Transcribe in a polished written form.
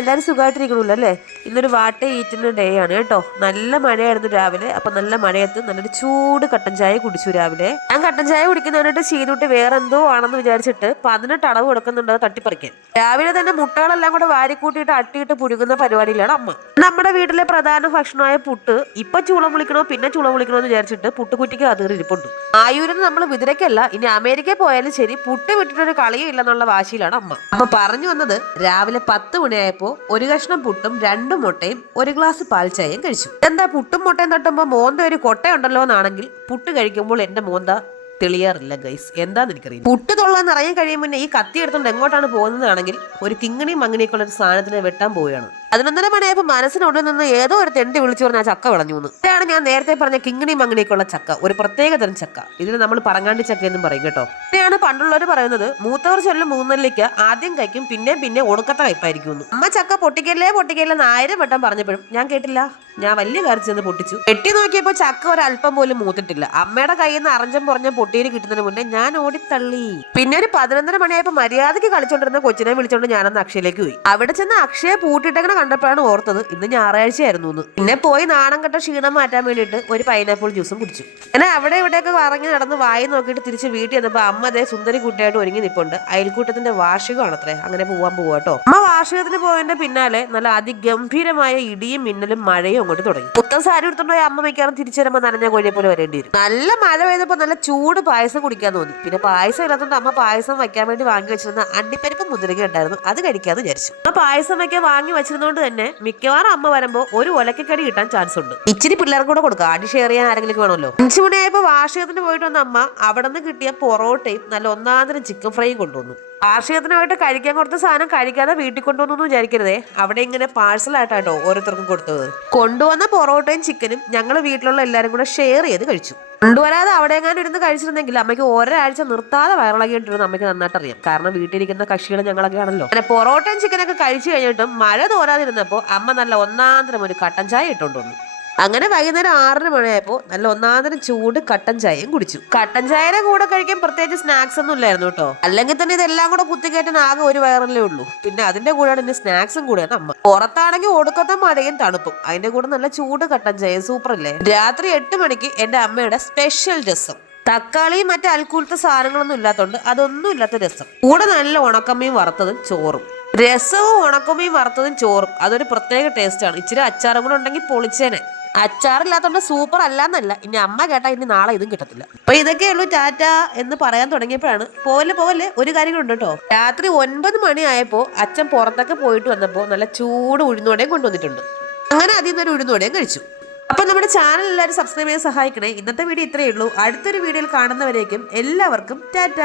എല്ലാവരും സുഖമായിട്ടിരിക്കണമല്ലോ അല്ലേ? ഇന്നൊരു വാട്ട ഈറ്റിൻ്റെ ഡേ ആണ് കേട്ടോ. നല്ല മഴയായിരുന്നു രാവിലെ. അപ്പം നല്ല മഴയത്ത് നല്ലൊരു ചൂട് കട്ടൻ ചായ കുടിച്ചു രാവിലെ. ഞാൻ കട്ടൻ ചായ കുടിക്കുന്നതിനായിട്ട് ചെയ്തിട്ട് വേറെ എന്തോ ആണെന്ന് വിചാരിച്ചിട്ട് 18 അളവ് കൊടുക്കുന്നുണ്ട് തട്ടിപ്പറിക്കാൻ. രാവിലെ തന്നെ മുട്ടകളെല്ലാം കൂടെ വാരിക്കൂട്ടിയിട്ട് അട്ടിയിട്ട് പുഴുകുന്ന പരിപാടിയിലാണ് അമ്മ. നമ്മുടെ വീട്ടിലെ പ്രധാന ഭക്ഷണമായ പുട്ട് ഇപ്പൊ ചൂളം വിളിക്കണോ പിന്നെ ചൂളം വിളിക്കണോ എന്ന് വിചാരിച്ചിട്ട് പുട്ടുകുറ്റിക്ക് അതിർ ഇരിപ്പുണ്ട്. ആയൂരിന്ന് നമ്മൾ വിതിരക്കല്ല, ഇനി അമേരിക്കയിൽ പോയാലും ശരി പുട്ട് വിട്ടിട്ടൊരു കളിയും ഇല്ലെന്നുള്ള വാശിയിലാണ് അമ്മ. അപ്പൊ പറഞ്ഞു വന്നത്, രാവിലെ 10 മണിയായപ്പോ ഒരു കഷ്ണം പുട്ടും 2 മുട്ടയും 1 ഗ്ലാസ് പാൽ ചായയും കഴിച്ചു. എന്താ പുട്ടും മുട്ടയും തട്ടുമ്പോ മോന്ത ഒരു കൊട്ടയുണ്ടല്ലോ എന്നാണെങ്കിൽ പുട്ട് കഴിക്കുമ്പോൾ എന്റെ മോന്ത തെളിയാറില്ല ഗൈസ്. എന്താന്ന് എനിക്കറിയില്ല. പുട്ട് തൊള്ളാൻ ഇറങ്ങി കഴിയുമ്പോൾ ഈ കത്തി എടുത്തുകൊണ്ട് എങ്ങോട്ടാണ് പോകുന്നതാണെങ്കിൽ ഒരു കിങ്ങിണി മങ്ങിണിയൊക്കെയുള്ള ഒരു സാധനത്തിനെ വെട്ടാൻ പോവുകയാണ്. 11:30 മണിയായപ്പോൾ മനസ്സിനുള്ളിൽ നിന്ന് ഏതോ ഒരു തെണ്ടി വിളിച്ചു പറഞ്ഞ ആ ചക്ക വിളഞ്ഞു എന്ന്. ഇതാണ് ഞാൻ നേരത്തെ പറഞ്ഞ കിങ്ങിണി മങ്ങിണിയൊക്കെയുള്ള ചക്ക, ഒരു പ്രത്യേക തരം ചക്ക. ഇതിന് നമ്മൾ പറങ്ങാണ്ടി ചക്ക എന്നും പറയും കേട്ടോ. ഇവിടെയാണ് പണ്ടുള്ളവർ പറയുന്നത്, മൂത്തവർ ചൊല്ലും മൂന്നല്ലിക്ക് ആദ്യം കഴിക്കും പിന്നെ ഒടുക്കത്ത കയ്പായിരിക്കും. അമ്മ ചക്ക പൊട്ടിക്കല്ലേ 1000 വട്ടം പറഞ്ഞപ്പോഴും ഞാൻ കേട്ടില്ല. ഞാൻ വലിയ കാര്യം ചെന്ന് പൊട്ടിച്ചു. എട്ടി നോക്കിയപ്പോൾ ചക്ക ഒരല്പം പോലും മൂത്തിട്ടില്ല. അമ്മയുടെ കയ്യിൽ നിന്ന് അറഞ്ചം പുറഞ്ഞ പൊട്ടിയിൽ കിട്ടുന്നതിന് മുന്നേ ഞാൻ ഓടിത്തള്ളി. പിന്നെ ഒരു 11:30 മണിയായപ്പോൾ മര്യാദയ്ക്ക് കളിച്ചോണ്ടിരുന്ന കൊച്ചിനെ വിളിച്ചോണ്ട് ഞാനന്ന് അക്ഷയയിലേക്ക് പോയി. അവിടെ ചെന്ന് അക്ഷയ പൂട്ടിട്ടങ്ങനെ കണ്ടപ്പോഴാണ് ഓർത്തത് ഇന്ന് ഞായറാഴ്ചയായിരുന്നു എന്ന്. പിന്നെ പോയി നാണം കെട്ട ക്ഷീണം മാറ്റാൻ വേണ്ടിയിട്ട് ഒരു പൈനാപ്പിൾ ജ്യൂസും കുടിച്ചു. അങ്ങനെ അവിടെ ഇവിടെയൊക്കെ കറങ്ങി നടന്ന് വായി നോക്കിയിട്ട് തിരിച്ച് വീട്ടിൽ വന്നപ്പോൾ അമ്മ അതേ സുന്ദരി കുട്ടിയായിട്ട് ഒരുങ്ങി നിൽപ്പുണ്ട്. അയൽക്കൂട്ടത്തിന്റെ വാർഷികമാണത്രേ. അങ്ങനെ പോവാൻ കേട്ടോ. അമ്മ വാർഷികത്തിന് പോയതിന്റെ പിന്നാലെ നല്ല അതിഗംഭീരമായ ഇടിയും മിന്നലും മഴയും അങ്ങോട്ട് തുടങ്ങി. പുത്തൻ സാരി എടുത്തുണ്ടോ അമ്മ മിക്കാറും തിരിച്ചു വരുമ്പോൾ നനഞ്ഞ കോഴിയെ പോലെ വരേണ്ടി വരും. നല്ല മഴ പെയ്തപ്പോൾ നല്ല ചൂട് പായസം കുടിക്കാൻ തോന്നി. പിന്നെ പായസം ഇല്ലാത്തതുകൊണ്ട് അമ്മ പായസം വയ്ക്കാൻ വേണ്ടി വാങ്ങി വെച്ചിരുന്ന അണ്ടിപ്പരിപ്പ് മുന്തിരിങ്ങ ഉണ്ടായിരുന്നു, അത് കഴിക്കാന്ന് വിചാരിച്ചു. ആ പായസം വയ്ക്കാൻ വാങ്ങി വെച്ചിരുന്നോണ്ട് തന്നെ മിക്കവാറും അമ്മ വരുമ്പോൾ ഒരു ഒലക്കടി കിട്ടാൻ ചാൻസ് ഉണ്ട്. ഇച്ചിരി പിള്ളേർക്ക് കൂടെ കൊടുക്കുക, അടി ഷെയർ ചെയ്യാൻ ആരെങ്കിലും വേണമല്ലോ. 5 മണിയായപ്പോൾ വാർഷികത്തിന് പോയിട്ട് വന്ന അമ്മ അവിടെ നിന്ന് കിട്ടിയ പൊറോട്ടയും നല്ല ഒന്നാന്തരം ചിക്കൻ ഫ്രൈയും കൊണ്ടുവന്നു. വാർഷികത്തിനായിട്ട് കഴിക്കാൻ കൊടുത്ത സാധനം കഴിക്കാതെ വീട്ടിൽ കൊണ്ടുവന്നു വിചാരിക്കരുതേ. അവിടെ ഇങ്ങനെ പാഴ്സലായിട്ടാട്ടോ ഓരോരുത്തർക്കും കൊടുത്തത്. കൊണ്ടുവന്ന പൊറോട്ടയും ചിക്കനും ഞങ്ങൾ വീട്ടിലുള്ള എല്ലാവരും കൂടെ ഷെയർ ചെയ്ത് കഴിച്ചു. കൊണ്ടുവരാതെ അവിടെ എങ്ങാനും ഇരുന്ന് കഴിച്ചിരുന്നെങ്കിൽ അമ്മയ്ക്ക് ഒരാഴ്ച നിർത്താതെ വയറിളകിയിട്ടിരുന്നു. അമ്മയ്ക്ക് നന്നായിട്ട് അറിയാം, കാരണം വീട്ടിലിരിക്കുന്ന കക്ഷികൾ ഞങ്ങളൊക്കെ ആണല്ലോ. അങ്ങനെ പൊറോട്ടയും ചിക്കനൊക്കെ കഴിച്ചു കഴിഞ്ഞിട്ടും മഴ തോരാതിരുന്നപ്പോൾ അമ്മ നല്ല ഒന്നാന്തരം ഒരു കട്ടൻ ചായ ഇട്ടുകൊണ്ട് വന്നു. അങ്ങനെ വൈകുന്നേരം 6 മണിയായപ്പോൾ നല്ല ഒന്നാന്തരം ചൂട് കട്ടൻ ചായയും കുടിച്ചു. കട്ടൻ ചായയുടെ കൂടെ കഴിക്കാൻ പ്രത്യേകിച്ച് സ്നാക്സ് ഒന്നും ഇല്ലായിരുന്നു കേട്ടോ. അല്ലെങ്കിൽ തന്നെ ഇതെല്ലാം കൂടെ കുത്തിക്കയറ്റാൻ ആകെ ഒരു വയറല്ലേ ഉള്ളൂ. പിന്നെ അതിന്റെ കൂടെയാണ് ഇനി സ്നാക്സും കൂടെയാണ് അമ്മ. പുറത്താണെങ്കിൽ ഒടുക്കത്തെ മഴയും തണുപ്പും, അതിന്റെ കൂടെ നല്ല ചൂട് കട്ടൻ ചായ സൂപ്പർ അല്ലേ. രാത്രി 8 മണിക്ക് എന്റെ അമ്മയുടെ സ്പെഷ്യൽ രസം, തക്കാളിയും മറ്റേ അൽക്കൂലത്തെ സാധനങ്ങളൊന്നും ഇല്ലാത്തതുകൊണ്ട് അതൊന്നും ഇല്ലാത്ത രസം, കൂടെ നല്ല ഉണക്കമ്മയും വറുത്തതും ചോറും. രസവും ഉണക്കമ്മയും വറുത്തതും ചോറും അതൊരു പ്രത്യേക ടേസ്റ്റാണ്. ഇച്ചിരി അച്ചാറും കൂടെ ഉണ്ടെങ്കിൽ പൊളിച്ചേനെ. അച്ചാറില്ലാത്തോണ്ട് സൂപ്പർ അല്ലാന്നല്ല, ഇനി അമ്മ കേട്ടാ ഇനി നാളെ ഇതും കിട്ടത്തില്ല. അപ്പൊ ഇതൊക്കെയുള്ളൂ ടാറ്റ എന്ന് പറയാൻ തുടങ്ങിയപ്പോഴാണ് പോലെ ഒരു കാര്യം ഉണ്ട് കേട്ടോ. രാത്രി 9 മണിയായപ്പോ അച്ഛൻ പുറത്തൊക്കെ പോയിട്ട് വന്നപ്പോ നല്ല ചൂട് ഉഴുന്നോടെയും കൊണ്ടുവന്നിട്ടുണ്ട്. അങ്ങനെ അതിൽ നിന്നൊരു ഉഴുന്നോടെയും കഴിച്ചു. അപ്പൊ നമ്മുടെ ചാനൽ എല്ലാവരും സബ്സ്ക്രൈബ് ചെയ്യാൻ സഹായിക്കണേ. ഇന്നത്തെ വീഡിയോ ഇത്രയേ ഉള്ളൂ. അടുത്തൊരു വീഡിയോയിൽ കാണുന്നവരേക്കും എല്ലാവർക്കും ടാറ്റ.